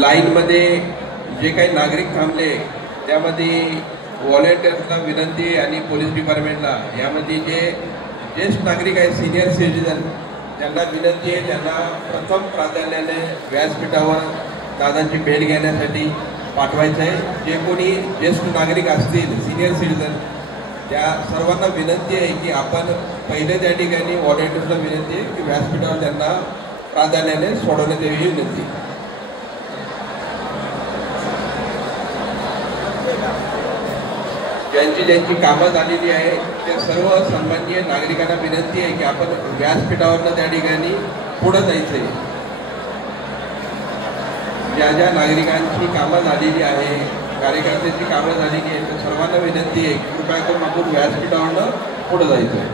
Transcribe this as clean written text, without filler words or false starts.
लाईनमध्ये जे काही नागरिक थांबले त्यामध्ये व्हॉलेंटियर्सला विनंती आणि पोलीस डिपार्टमेंटला यामध्ये जे ज्येष्ठ नागरिक आहेत सिनियर सिटीजन त्यांना विनंती आहे त्यांना प्रथम प्राधान्याने व्यासपीठावर दादांची भेट घेण्यासाठी पाठवायचं आहे। जे कोणी ज्येष्ठ नागरिक असतील सिनियर सिटीजन त्या सर्वांना विनंती आहे की आपण पहिले त्या ठिकाणी व्हॉलेंटियर्सला विनंती आहे की व्यासपीठावर त्यांना प्राधान्याने सोडवण्यात यावी विनंती। ज्यांची कामं झालेली आहे त्या सर्व सन्माननीय नागरिकांना विनंती आहे की आपण व्यासपीठावरनं त्या ठिकाणी पुढे जायचं आहे। ज्या नागरिकांची कामं झालेली आहे कार्यकर्त्यांची कामं झालेली आहे त्या सर्वांना विनंती आहे की कृपया करून आपण व्यासपीठावरनं पुढे जायचं आहे।